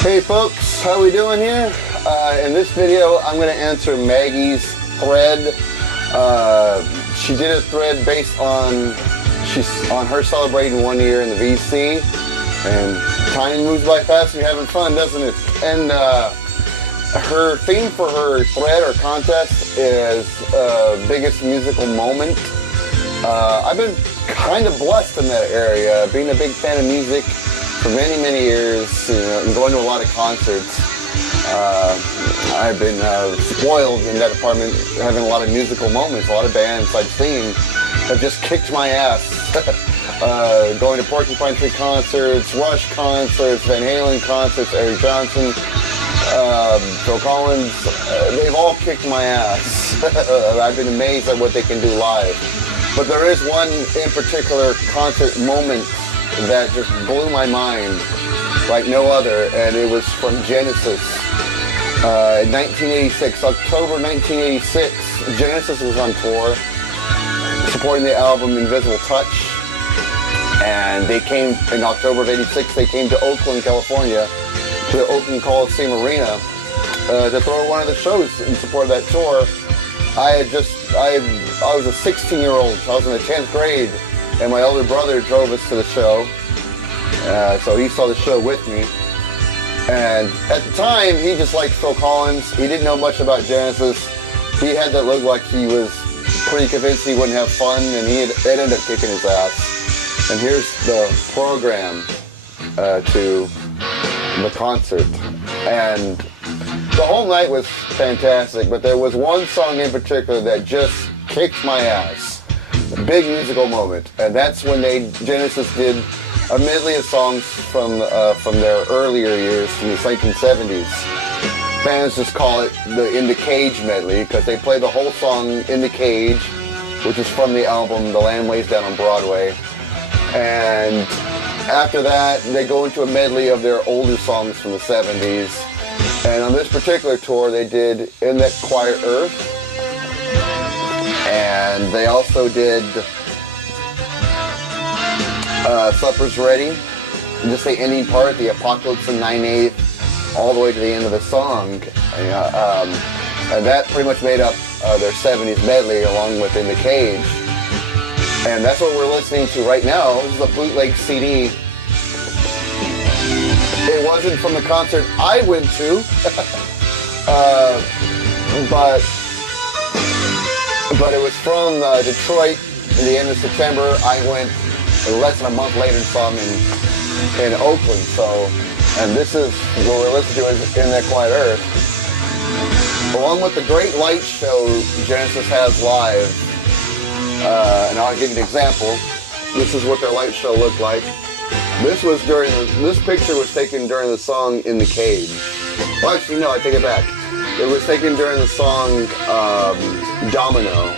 Hey folks, how we doing here? In this video, I'm going to answer Maggie's thread. She did a thread based on her celebrating 1 year in the VC, and time moves by fast and you're having fun, doesn't it? And her theme for her thread or contest is biggest musical moment. I've been kind of blessed in that area, being a big fan of music for many, many years, and going to a lot of concerts. I've been spoiled in that department, having a lot of musical moments. A lot of bands I've seen have just kicked my ass. Going to Porcupine Tree concerts, Rush concerts, Van Halen concerts, Eric Johnson, Phil Collins, they've all kicked my ass. I've been amazed at what they can do live. But there is one in particular concert moment that just blew my mind like no other, and it was from Genesis. In 1986, October 1986, Genesis was on tour supporting the album Invisible Touch, and they came in October of '86. They came to Oakland, California, to the Oakland Coliseum Arena to throw one of the shows in support of that tour. I was a 16-year-old. I was in the 10th grade, and my older brother drove us to the show. So he saw the show with me. And at the time, he just liked Phil Collins. He didn't know much about Genesis. He had that look like he was pretty convinced he wouldn't have fun, and it ended up kicking his ass. And here's the program to the concert. And the whole night was fantastic, but there was one song in particular that just kicked my ass. A big musical moment. And that's when Genesis did a medley of songs from their earlier years, from the 1970s. Fans just call it the In the Cage medley because they play the whole song In the Cage, which is from the album The Lamb Lays Down on Broadway. And after that, they go into a medley of their older songs from the 70s. And on this particular tour, they did In That Quiet Earth. And they also did Supper's Ready, just the ending part, the Apocalypse in 9/8, all the way to the end of the song. And that pretty much made up their 70s medley along with In the Cage. And that's what we're listening to right now. This is a bootleg CD. It wasn't from the concert I went to, but it was from Detroit in the end of September. I went less than a month later and saw him in Oakland. And this is what we're listening to is In That Quiet Earth. Along with the great light show Genesis has live, and I'll give you an example. This is what their light show looked like. This picture was taken during the song In the Cage. Well, actually, no, I take it back. It was taken during the song Domino.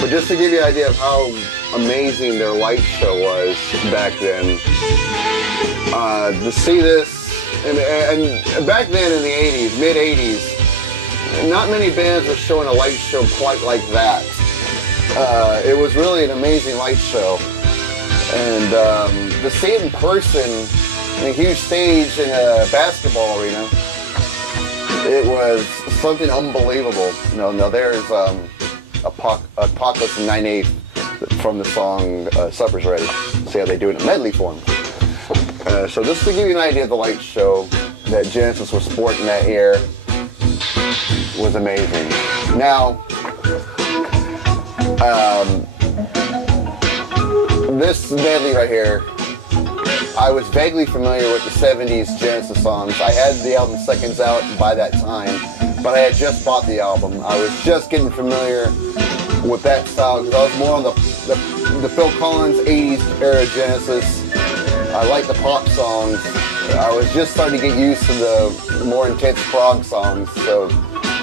But just to give you an idea of how amazing their light show was back then, to see this, and back then in the 80s, mid-80s, not many bands were showing a light show quite like that. It was really an amazing light show. And to see it in person, in a huge stage in a basketball arena, it was something unbelievable. No, there's Apocalypse in 9/8 from the song Supper's Ready. See how they do it in a medley form. So just to give you an idea of the light show that Genesis was sporting that year was amazing. Now, this medley right here, I was vaguely familiar with the 70s Genesis songs. I had the album Seconds Out by that time, but I had just bought the album. I was just getting familiar with that style because I was more on the Phil Collins 80s era Genesis. I like the pop songs. I was just starting to get used to the more intense prog songs, so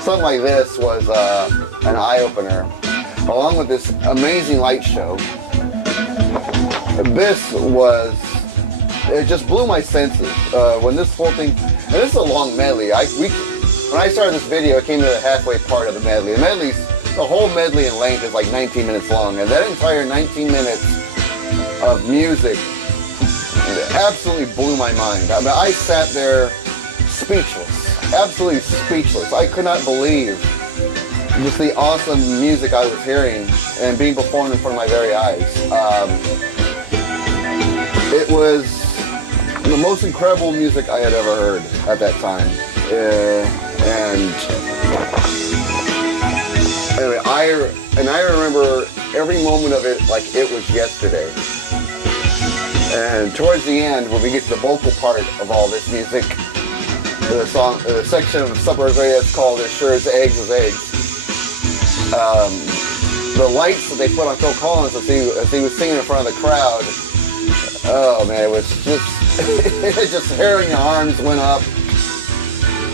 something like this was an eye-opener. Along with this amazing light show, it just blew my senses. When this whole thing, and this is a long medley. When I started this video, it came to the halfway part of the medley. The whole medley in length is like 19 minutes long, and that entire 19 minutes of music absolutely blew my mind. I mean, I sat there speechless, absolutely speechless. I could not believe just the awesome music I was hearing and being performed in front of my very eyes. It was the most incredible music I had ever heard at that time. And anyway, I remember every moment of it like it was yesterday. And towards the end, when we get to the vocal part of all this music, the section of Supper is Ready that's called "As Sure as Eggs is Eggs." The lights that they put on Phil Collins as he was singing in front of the crowd. Oh man, it was just hair on your arms went up.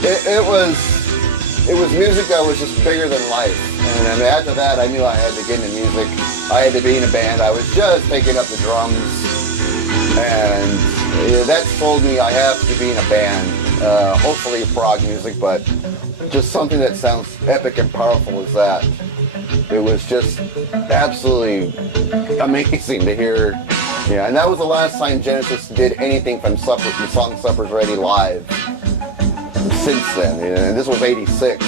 It was music that was just bigger than life. And then after that, I knew I had to get into music. I had to be in a band. I was just taking up the drums, and that told me I have to be in a band. Hopefully prog music, but just something that sounds epic and powerful as that. It was just absolutely amazing to hear. Yeah, and that was the last time Genesis did anything from the song Supper's Ready live. Since then, and this was '86,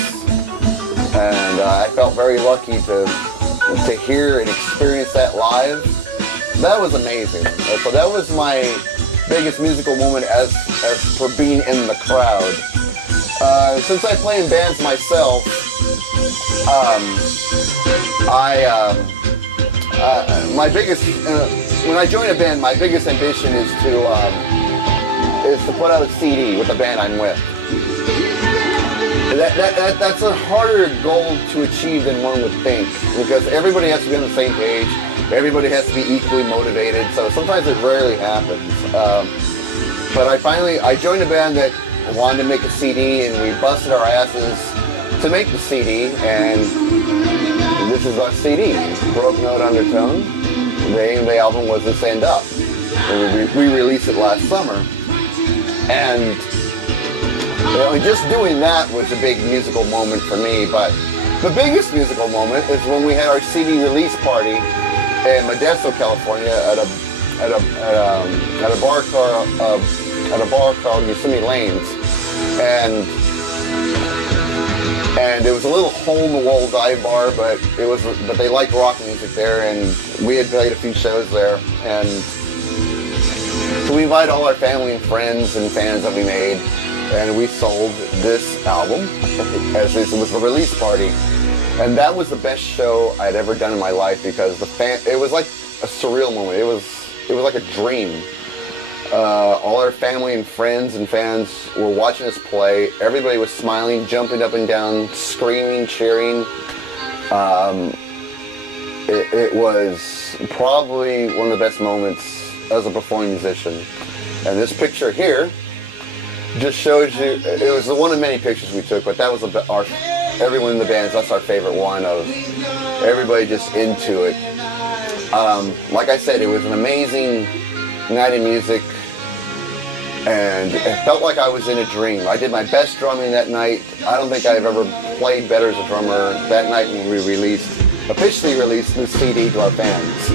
and I felt very lucky to hear and experience that live. That was amazing. So that was my biggest musical moment as for being in the crowd. Since I play in bands myself, my biggest when I join a band, my biggest ambition is to put out a CD with the band I'm with. That's a harder goal to achieve than one would think, because everybody has to be on the same page. Everybody has to be equally motivated. So sometimes it rarely happens. But I joined a band that wanted to make a CD, and we busted our asses to make the CD. And this is our CD, Broke Note Undertone. The name of the album was the Standout. We released it last summer, and just doing that was a big musical moment for me. But the biggest musical moment is when we had our CD release party in Modesto, California, at a bar called Yosemite Lanes, and it was a little hole-in-the-wall dive bar, but they liked rock music there, and we had played a few shows there, and so we invited all our family and friends and fans that we made. And we sold this album as it was the release party, and that was the best show I'd ever done in my life, because it was like a surreal moment. It was like a dream. All our family and friends and fans were watching us play. Everybody was smiling, jumping up and down, screaming, cheering. It was probably one of the best moments as a performing musician. And this picture here just shows you, it was one of many pictures we took, but that was everyone in the band, that's our favorite one, of everybody just into it. Like I said, it was an amazing night of music, and it felt like I was in a dream. I did my best drumming that night. I don't think I've ever played better as a drummer that night when we officially released this CD to our fans.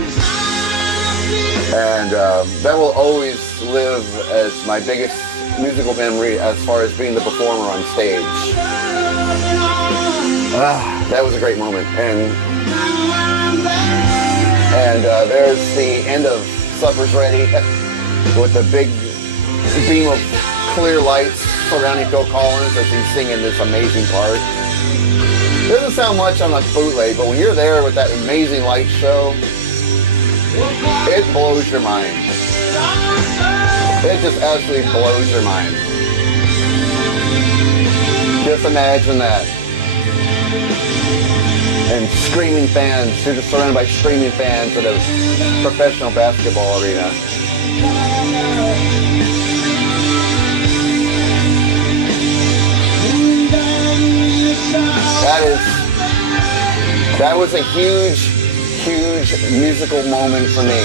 And that will always live as my biggest musical memory as far as being the performer on stage. That was a great moment. And there's the end of Supper's Ready with the big beam of clear lights surrounding Phil Collins as he's singing this amazing part. It doesn't sound much on a bootleg, but when you're there with that amazing light show, it blows your mind. It just absolutely blows your mind. Just imagine that. And screaming fans. You're just surrounded by screaming fans at a professional basketball arena. That was a huge musical moment for me.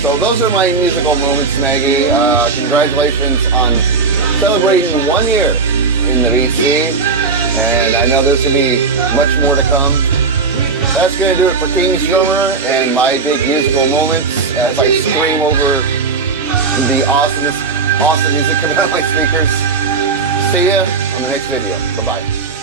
So those are my musical moments, Maggie. Congratulations on celebrating 1 year in the VC, and I know there's going to be much more to come. That's going to do it for King's Drummer and my big musical moments as I scream over the awesomeness awesome music coming out of my speakers. See ya on the next video. Bye-bye.